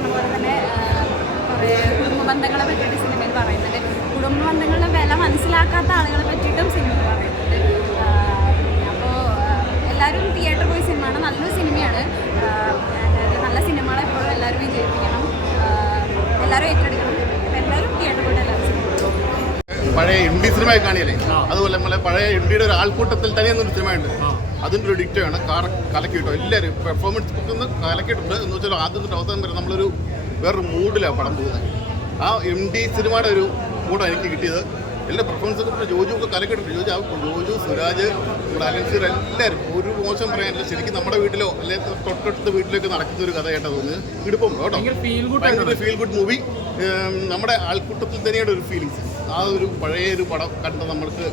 പറഞ്ഞ പോലെ തന്നെ കുറേ കുടുംബ ബന്ധങ്ങളെ പറ്റിയിട്ട് സിനിമയിൽ പറയുന്നുണ്ട്. കുടുംബ ബന്ധങ്ങളുടെ വില മനസ്സിലാക്കാത്ത ആളുകളെ പറ്റിയിട്ടും സിനിമയിൽ പറയുന്നുണ്ട്. അപ്പോൾ എല്ലാവരും തിയേറ്റർ പോയി സിനിമ ആണ്. നല്ലൊരു സിനിമയാണ്. നല്ല സിനിമകളെ എപ്പോഴും എല്ലാവരും വിജയിപ്പിക്കണം, എല്ലാവരും ഏറ്റെടുക്കണം. അപ്പോൾ എല്ലാവരും തിയേറ്റർ പോയിട്ട് എല്ലാവരും പഴയ ഇന്ത്യ സിനിമയെ കാണിയല്ലേ, അതുപോലെ നമ്മളെ പഴയ ഇന്ത്യയുടെ ഒരു ആൾക്കൂട്ടത്തിൽ തന്നെയെന്നൊരു സിനിമയുണ്ട്. അതിൻ്റെ ഒരു ഡിക്റ്റാണ് കലക്കിയിട്ടോ. എല്ലാവരും പെർഫോമൻസ് കൊടുക്കുന്ന കലക്കിയിട്ടുണ്ട്. എന്ന് വെച്ചാൽ ആദ്യം തൊട്ട് അവസാനം വരെ നമ്മളൊരു വേറൊരു മൂഡിലാണ് പടം പോകുന്നത്. ആ MD സിനിമയുടെ ഒരു മൂഡാണ് എനിക്ക് കിട്ടിയത്. എല്ലാ പെർഫോമൻസൊക്കെ ജോജുവൊക്കെ കലക്കിയിട്ടുണ്ട്. ജോജു, സുരാജ്, അലൻസീർ എല്ലാവരും ഒരു മോശം പറയാനില്ല. ശരിക്കും നമ്മുടെ വീട്ടിലോ അല്ലെങ്കിൽ തൊട്ടടുത്ത വീട്ടിലേക്ക് നടക്കുന്ന ഒരു കഥയായിട്ടാണ് തോന്നുന്നത്. ഇടുപ്പം കേട്ടോ, ഭയങ്കര ഫീൽ ഗുഡ് മൂവി. നമ്മുടെ ആൾക്കൂട്ടത്തിൽ തന്നെയാണ് ഒരു ഫീലിങ്സ്. ആ ഒരു പഴയ ഒരു പടം കണ്ട നമ്മൾക്ക്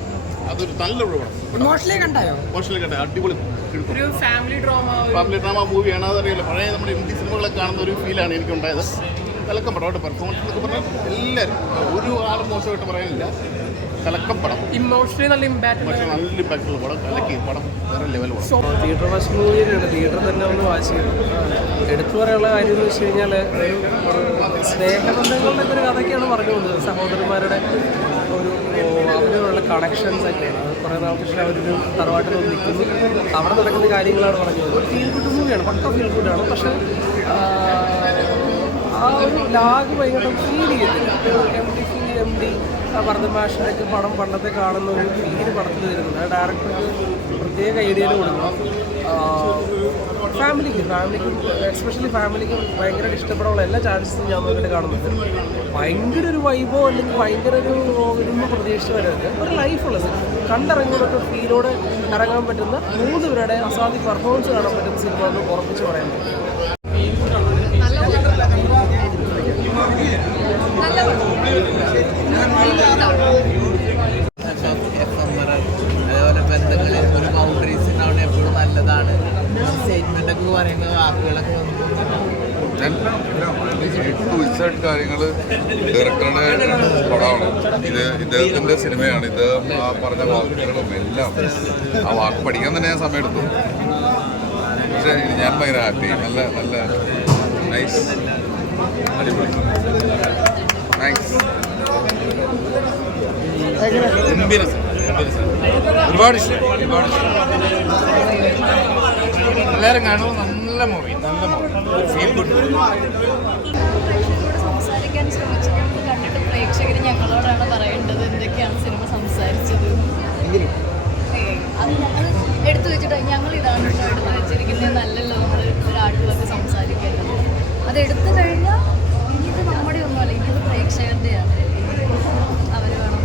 അതൊരു നല്ലൊരു പടം. ഇമോഷണലി കണ്ടായോ? അടിപൊളി ഫാമിലി ഡ്രാമ മൂവിയാണ്. അതറിയില്ല, പഴയ നമ്മുടെ ഇന്ത്യ സിനിമകളൊക്കെ കാണുന്ന ഒരു ഫീലാണ് എനിക്കുണ്ടായത്. കലക്കം പടം. അവിടെ പെർഫോമൻസ് എന്നൊക്കെ പറഞ്ഞാൽ എല്ലാവരും ഒരു ആളും മോശമായിട്ട് പറയാനില്ല. കലക്കം പടം, ഇമോഷണലി നല്ല ഇമ്പാക്റ്റുള്ള പടം. കലക്കി പടം വേറെ ലെവൽ പടം. തിയേറ്റർ വാച്ച് മൂവിയാണ്. തിയേറ്റർ തന്നെ ഒന്ന് വാച്ച് ചെയ്തു. എടുത്തു പറയാനുള്ള കാര്യം എന്ന് വെച്ച് കഴിഞ്ഞാൽ ഒരു സ്നേഹബന്ധങ്ങളുടെ ഒരു കഥയ്ക്കാണ് പറഞ്ഞു പോകുന്നത്. സഹോദരന്മാരുടെ ഒരു അവരുള്ള കണക്ഷൻസ് ഒക്കെയാണ്. കുറേ നാൾക്ക് ശേഷം അവരൊരു തറവാട്ടിൽ വന്ന് നിൽക്കുന്നു. അവിടെ നടക്കുന്ന കാര്യങ്ങളാണ് പറഞ്ഞത്. ഒരു ഫീൽ ഗുഡ് മൂവിയാണ്, പക്ക ഫീൽ ഗുഡാണ്. പക്ഷേ ആ ഒരു ലാഗ് ഭയങ്കര ഫീൽ ചെയ്യത്തില്ല. MD ഭരതമാഷിൻ്റെയൊക്കെ പടം പണ്ടത്തെ കാണുന്ന ഒരു ഫീല് പടത്തിൽ വരുന്നുണ്ട്. ആ ഡയറക്ടർക്ക് പ്രത്യേക ഐഡിയയിൽ കൊടുക്കണം. ഫാമിലിക്ക് എസ്പെഷ്യലി ഫാമിലിക്ക് ഭയങ്കര ഇഷ്ടപ്പെടാനുള്ള എല്ലാ ചാൻസസും ഞാൻ നോക്കിയിട്ട് കാണുന്നുണ്ട്. ഭയങ്കര ഒരു വൈബോ അല്ലെങ്കിൽ ഭയങ്കര ഒരു ഇതൊന്നും പ്രതീക്ഷിച്ച് വരരുത്. ഒരു ലൈഫുള്ള കണ്ടിറങ്ങുന്നൊക്കെ ഫീലോടെ ഇറങ്ങാൻ പറ്റുന്ന 3 പേരുടെ അസാധ്യ പെർഫോമൻസ് കാണാൻ പറ്റുന്ന സിനിമ എന്ന് ഉറപ്പിച്ച് പറയാൻ പറ്റും. അതേപോലെ ബന്ധങ്ങളിൽ ഒരു ബൗണ്ടറീസ് ഉണ്ടാവുന്നത് എപ്പോഴും നല്ലതാണ്. സ്റ്റേറ്റ്മെന്റ് ഒക്കെ പറയുന്ന വാക്കുകളൊക്കെ കാര്യങ്ങൾ ഡയറക്ടറുടെ പടമാണ്. ഇദ്ദേഹത്തിന്റെ സിനിമയാണ്. ഇത് ആ പറഞ്ഞ വാക്കുകളും എല്ലാം ആ വാക്ക് പഠിക്കാൻ തന്നെ ഞാൻ സമയമെടുത്തു. പക്ഷേ ഞാൻ ഭയങ്കര ഹാപ്പി. നല്ല നൈസ്, അടിപൊളി. താങ്ക്സ്. ഒരുപാട് ഇഷ്ടം. എല്ലാവരും കാണുമ്പോൾ നല്ല മൂവി ഫീൽ ഗുഡ്. സംസാരിക്കാൻ ശ്രമിച്ചത് കണ്ടിട്ട് പ്രേക്ഷകർ ഞങ്ങളോടാണ് പറയേണ്ടത് എന്തൊക്കെയാണ് സിനിമ സംസാരിച്ചത്. അത് ഞങ്ങൾ എടുത്തു വെച്ചിട്ട് ഞങ്ങൾ ഇതാണ് എടുത്തു വെച്ചിരിക്കുന്നത്. നല്ലല്ലോ നമ്മൾ ഒരാളുകളൊക്കെ സംസാരിക്കേണ്ടത്. അത് എടുത്തു കഴിഞ്ഞാൽ ഇനിയിത് നമ്മുടെ ഒന്നുമല്ല, ഇനിയത് പ്രേക്ഷകരുടെയാണ്. അവർ വേണം